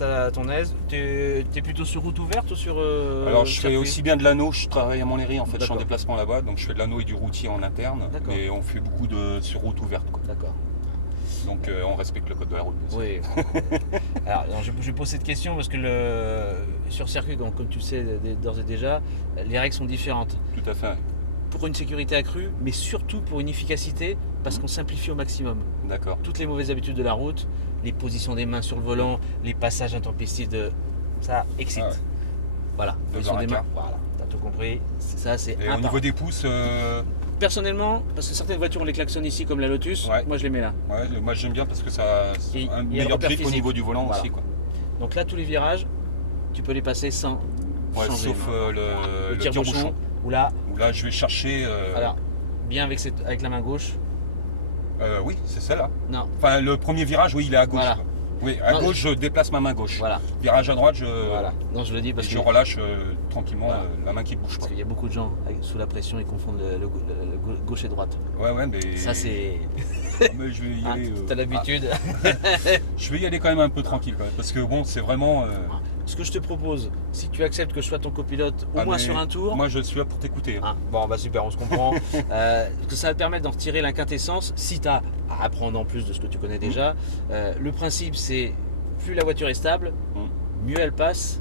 à ton aise. Tu es plutôt sur route ouverte ou sur Alors je fais circuit? aussi bien de l'anneau, je travaille à Montlhéry en fait, je suis en D'accord. déplacement là-bas, donc je fais de l'anneau et du routier en interne, D'accord. mais on fait beaucoup sur route ouverte, quoi. D'accord. Donc on respecte le code de la route, bien sûr. Oui. Alors, je pose cette question parce que sur circuit, comme tu le sais d'ores et déjà, les règles sont différentes. Tout à fait, Pour une sécurité accrue, mais surtout pour une efficacité, parce qu'on simplifie au maximum. d'accord. Toutes les mauvaises habitudes de la route, les positions des mains sur le volant, les passages intempestifs, ça excite. Ah ouais. Voilà, De position des mains, baraka. voilà, t'as tout compris. Ça, c'est Et au niveau des pouces, Personnellement, parce que certaines voitures on les klaxonne ici comme la Lotus, Ouais. moi je les mets là. ouais, moi j'aime bien parce que ça Et- a un et le meilleur repère grip au physique. niveau du volant Voilà. aussi, quoi. Donc là, tous les virages, tu peux les passer sans Ouais, changer. sauf le le tire-bouchon, tire-bouchon, ou là, où là je vais chercher. alors, bien avec la main gauche. Oui, c'est celle-là. Non, Enfin, le premier virage, oui, il est à gauche. Voilà. quoi. Oui, à Non, gauche, je déplace ma main gauche. voilà. Virage à droite, Voilà. Non, je le dis parce je que relâche tranquillement Voilà. la main qui bouge pas. parce qu'il y a beaucoup de gens sous la pression, ils confondent le gauche et droite. Ouais, mais. Ça, c'est. Mais je vais y Hein, aller. t'as l'habitude. Je vais y aller quand même un peu tranquille, quand même, parce que bon, c'est vraiment. Ce que je te propose, si tu acceptes que je sois ton copilote, au Ah, moins mais sur un tour. Moi, je suis là pour t'écouter. Hein, bon, bah super, on se comprend. Parce que ça va te permettre d'en retirer la quintessence si tu as à apprendre en plus de ce que tu connais déjà. Le principe, c'est plus la voiture est stable, mieux elle passe,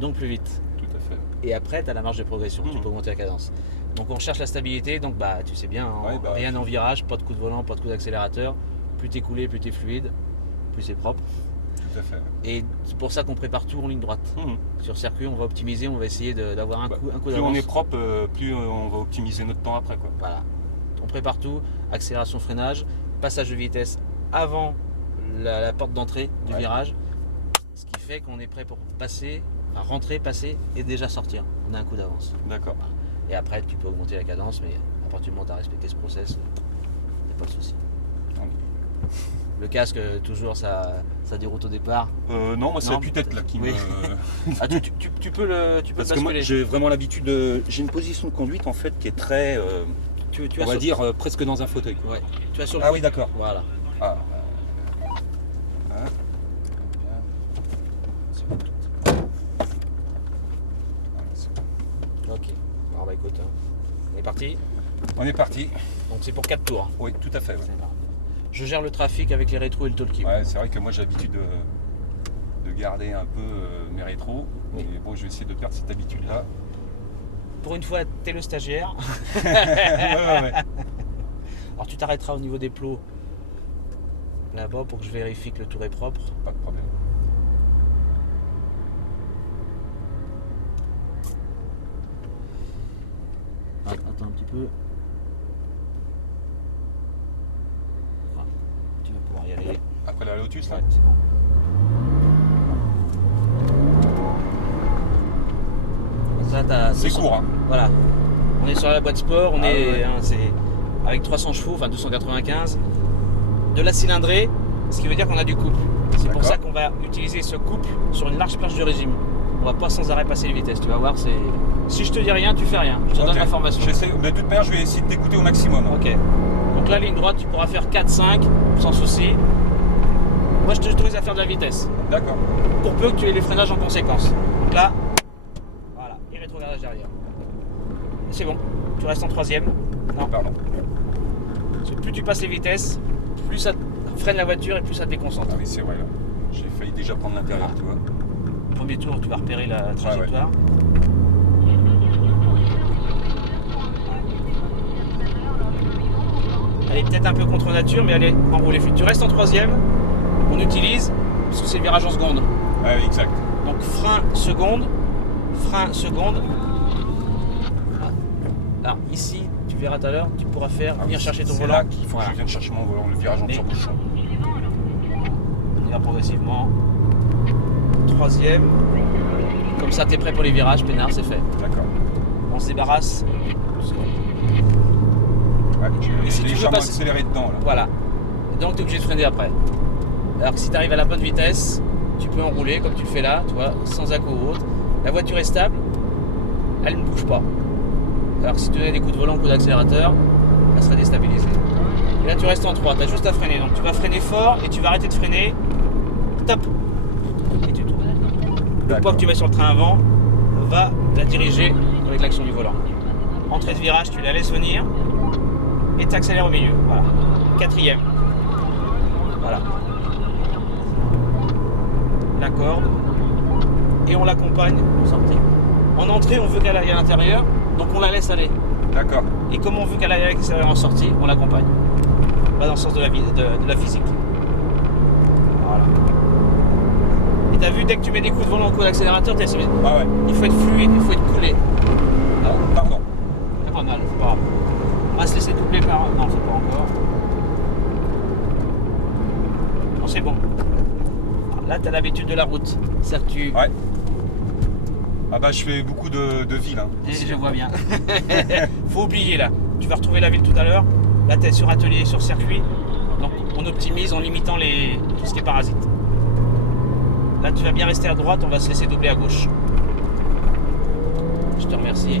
donc plus vite. Tout à fait. Et après, tu as la marge de progression, tu Mhm. peux augmenter la cadence. Donc on recherche la stabilité, donc bah tu sais bien, hein, Ouais, bah, rien en virage, pas de coup de volant, pas de coup d'accélérateur. Plus t'es coulé, plus t'es fluide, plus c'est propre. Tout à fait. Et c'est pour ça qu'on prépare tout en ligne droite. Sur circuit, on va optimiser, on va essayer d'avoir un coup Plus d'avance. on est propre, plus on va optimiser notre temps après, quoi. Voilà. On prépare tout, accélération, freinage, passage de vitesse avant la porte d'entrée du Ouais. virage. Ce qui fait qu'on est prêt pour passer, enfin rentrer, passer et déjà sortir. On a un coup d'avance. D'accord. Et après, tu peux augmenter la cadence, mais à partir du moment où tu as respecté ce process, il n'y a pas de souci. Le casque, toujours, ça déroute au départ. Non, moi c'est Non, la tue-tête là qui oui. me. Ah, tu peux le Parce que moi basculer. j'ai vraiment l'habitude de. J'ai une position de conduite en fait qui est très. Tu On as va sur- dire presque dans un fauteuil, quoi. Ouais. Tu as sur le Ah oui, d'accord. Voilà. Ah. Hein. Ok. Bon, bah écoute, hein. On est parti. On est parti. Donc c'est pour 4 tours. Oui, tout à fait. Ouais, Je gère le trafic avec les rétros et le talkie. Ouais, c'est vrai que moi j'ai l'habitude de garder un peu mes rétros. Oui. Mais bon, je vais essayer de perdre cette habitude là. Pour une fois, t'es le stagiaire. ouais. Alors tu t'arrêteras au niveau des plots là-bas pour que je vérifie que le tour est propre. Pas de problème. Ah, attends un petit peu. Ah, tu vas pouvoir y aller. Après la Lotus là. Ouais, c'est bon. Ça, C'est court, hein. Voilà. On est sur la boîte sport, on Ah, est ouais. c'est avec 300 chevaux, enfin 295, de la cylindrée, ce qui veut dire qu'on a du couple. C'est pour D'accord. ça qu'on va utiliser ce couple sur une large plage de régime. On va pas sans arrêt passer les vitesses, tu vas voir, c'est. Si je te dis rien, tu fais rien. Je te donne Ok. l'information. De toute manière, je vais essayer de t'écouter au maximum. Hein. Ok. Donc là, ligne droite, tu pourras faire 4-5 sans souci. Moi, je t'autorise à faire de la vitesse, D'accord. pour peu que tu aies les freinages en conséquence. Donc là, voilà, et rétrogradage derrière. C'est bon, tu restes en troisième. Non, Pardon. parce que plus tu passes les vitesses, plus ça freine la voiture et plus ça te déconcentre. Ah oui, c'est vrai là. J'ai failli déjà prendre l'intérieur, tu vois. Premier tour, tu vas repérer la trajectoire. Elle est peut-être un peu contre nature, mais elle est enroulée fluide. Tu restes en troisième, on utilise, parce que c'est le virage en seconde. Ouais, exact. Donc frein, seconde. Voilà. Là, ici, tu verras tout à l'heure, tu pourras venir chercher ton C'est volant. là qu'il faut Voilà. que je vienne chercher mon volant, le virage en Mais- tire-bouchon. On ira progressivement. Troisième. Comme ça, tu es prêt pour les virages, peinard, c'est fait. D'accord. On se débarrasse. Ouais, je Et si vais tu veux légèrement passer- accélérer dedans là. Voilà. Donc tu es obligé de freiner après. Alors que si tu arrives à la bonne vitesse, tu peux enrouler comme tu le fais là, tu vois, sans accro ou autre. La voiture est stable, elle ne bouge pas. Alors que si tu donnais des coups de volant, coups d'accélérateur, elle serait déstabilisée. Et là tu restes en 3, tu as juste à freiner. Donc tu vas freiner fort et tu vas arrêter de freiner. Top. et tu tournes. Le D'accord. poids que tu mets sur le train avant va la diriger avec l'action du volant. Entrée de virage, tu la laisses venir et tu accélères au milieu. Voilà. 4e. Voilà. La corde. Et on l'accompagne en sortie. En entrée, on veut qu'elle aille à l'intérieur, donc on la laisse aller. D'accord. Et comme on veut qu'elle aille à l'extérieur en sortie, on l'accompagne. Pas dans le sens de la physique. Voilà. Et t'as vu, dès que tu mets des coups de volant au coup d'accélérateur, Ah ouais. il faut être fluide, il faut être coulé. Alors, Pardon. c'est pas mal, c'est pas grave. On va se laisser doubler par... Non, c'est pas encore. Non, c'est bon. Alors là, t'as l'habitude de la route. C'est-à-dire que tu... Ouais. Ah bah je fais beaucoup de villes. Hein. Et je vois bien. Faut oublier là. Tu vas retrouver la ville tout à l'heure. Là, tu es sur atelier, sur circuit. Donc, on optimise en limitant tout ce qui est parasite. Là, tu vas bien rester à droite. On va se laisser doubler à gauche. Je te remercie.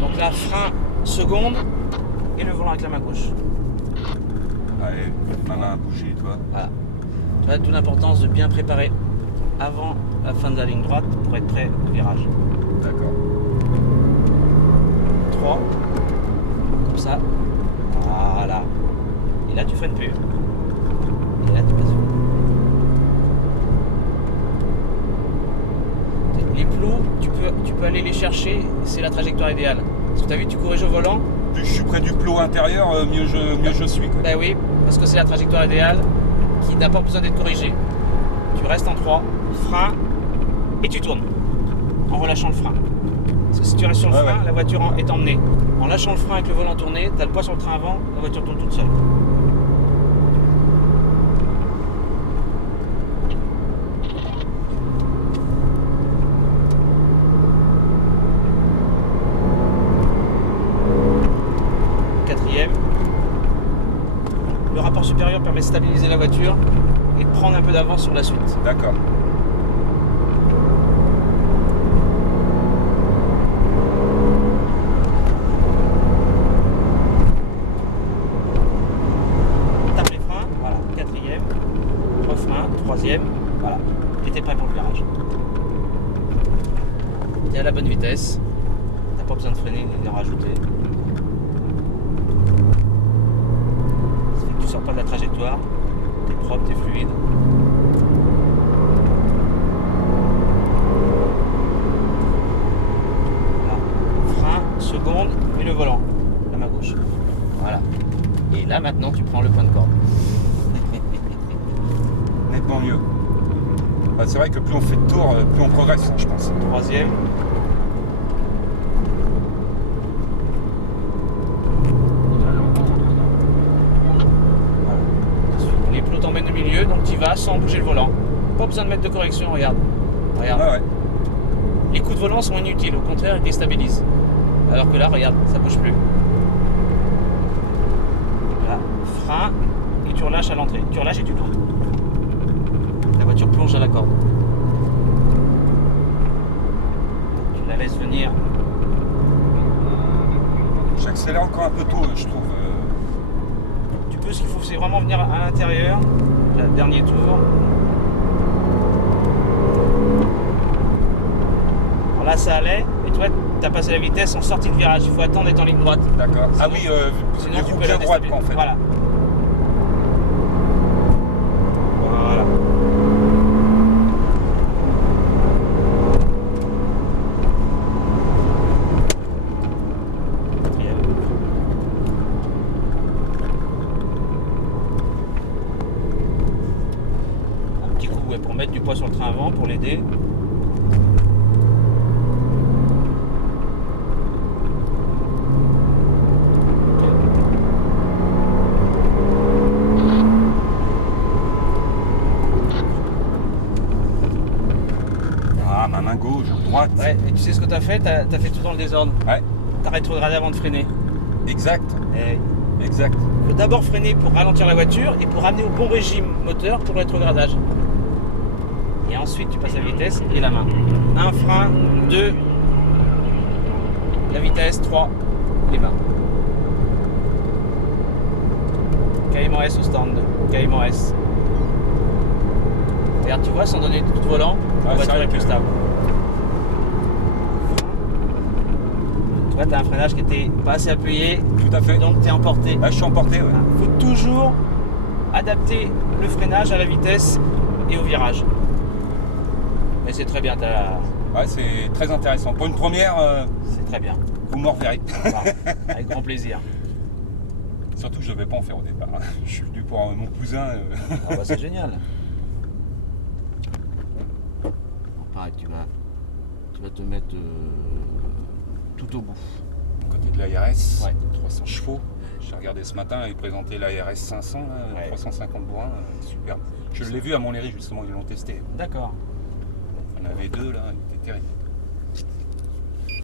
Donc là, frein, seconde. Et le volant avec la main gauche. Allez, ma main a bougé, toi. Voilà. Tu vois, d'où l'importance de bien préparer avant la fin de la ligne droite pour être prêt au virage. D'accord. 3. Comme ça. Voilà. Et là, tu freines plus. Et là, tu passes. Les plots, tu peux aller les chercher. C'est la trajectoire idéale. Parce que tu as vu, tu corriges au volant. Plus je suis près du plot intérieur, mieux je suis. Quoi. Ben oui, parce que c'est la trajectoire idéale qui n'a pas besoin d'être corrigée. Tu restes en 3, frein, et tu tournes. En relâchant le frein. Parce que si tu restes sur le frein, la voiture est emmenée. En lâchant le frein avec le volant tourné, tu as le poids sur le train avant, la voiture tourne toute seule. Quatrième. Le rapport supérieur permet de stabiliser la voiture et de prendre un peu d'avance sur la suite. D'accord. Tape les freins, voilà, quatrième, refrein, troisième, voilà, et t'es prêt pour le virage. T'es à la bonne vitesse, t'as pas besoin de freiner ni d'en rajouter. Ça fait que tu sors pas de la trajectoire, t'es propre, t'es fluide. Voilà. Frein, seconde, et le volant, la main gauche. Voilà. Et là maintenant tu prends le point de corde. Nettement mieux. Bah, c'est vrai que plus on fait de tours, plus on progresse, je pense. Troisième. Voilà. Les plots t'emmènent au milieu, donc tu vas sans bouger le volant. Pas besoin de mettre de correction, regarde. Regarde. Ouais, ouais. Les coups de volant sont inutiles, au contraire, ils déstabilisent. Alors que là, regarde, ça bouge plus. Voilà. Frein, et tu relâches à l'entrée. Tu relâches et tu tournes. La voiture plonge à la corde. Tu la laisses venir. J'accélère encore un peu tôt, je trouve. Tu peux, ce qu'il faut, c'est vraiment venir à l'intérieur. Le dernier tour. Alors là, ça allait. Et toi, tu as passé la vitesse en sortie de virage. Il faut attendre d'être en ligne droite. D'accord. Ah oui, Sinon, les tu roues peux la bien droite, déstabiliser. quoi, en fait. Voilà. Voilà. Quatrième. Un petit coup ouais, pour mettre du poids sur le train avant, pour l'aider. Ah, ma main gauche, droite. Ouais, et tu sais ce que tu as fait? Tu as fait tout dans le désordre. Ouais, Tu as rétrogradé avant de freiner. exact. Et Exact. il faut d'abord freiner pour ralentir la voiture et pour ramener au bon régime moteur pour le rétrogradage. Et ensuite, tu passes la vitesse et la main. Un frein, 2, la vitesse, 3, les mains. KM en S au stand. KM en S. Regarde, tu vois, sans donner tout volant, la Ah, voiture c'est est vrai plus que- stable. Tu vois, tu as un freinage qui était pas assez appuyé, Tout à fait. donc tu es emporté. Là, je suis emporté, ouais. Il faut toujours adapter le freinage à la vitesse et au virage. Mais c'est très bien, Ouais, c'est très intéressant. Pour une première, c'est très bien. vous m'en reverrez. Voilà. Avec grand plaisir. Surtout que je ne devais pas en faire au départ. Je suis venu pour mon cousin. Ah bah, c'est génial. Bon, pareil, tu vas te mettre tout au bout. Côté de l'ARS, Ouais. 300 chevaux. J'ai regardé ce matin, ils présentaient l'ARS 500, là, Ouais. 350 bourrins, superbe. Je l'ai vu à Montlhéry justement, ils l'ont testé. D'accord. Il y en avait deux là, ils étaient terribles.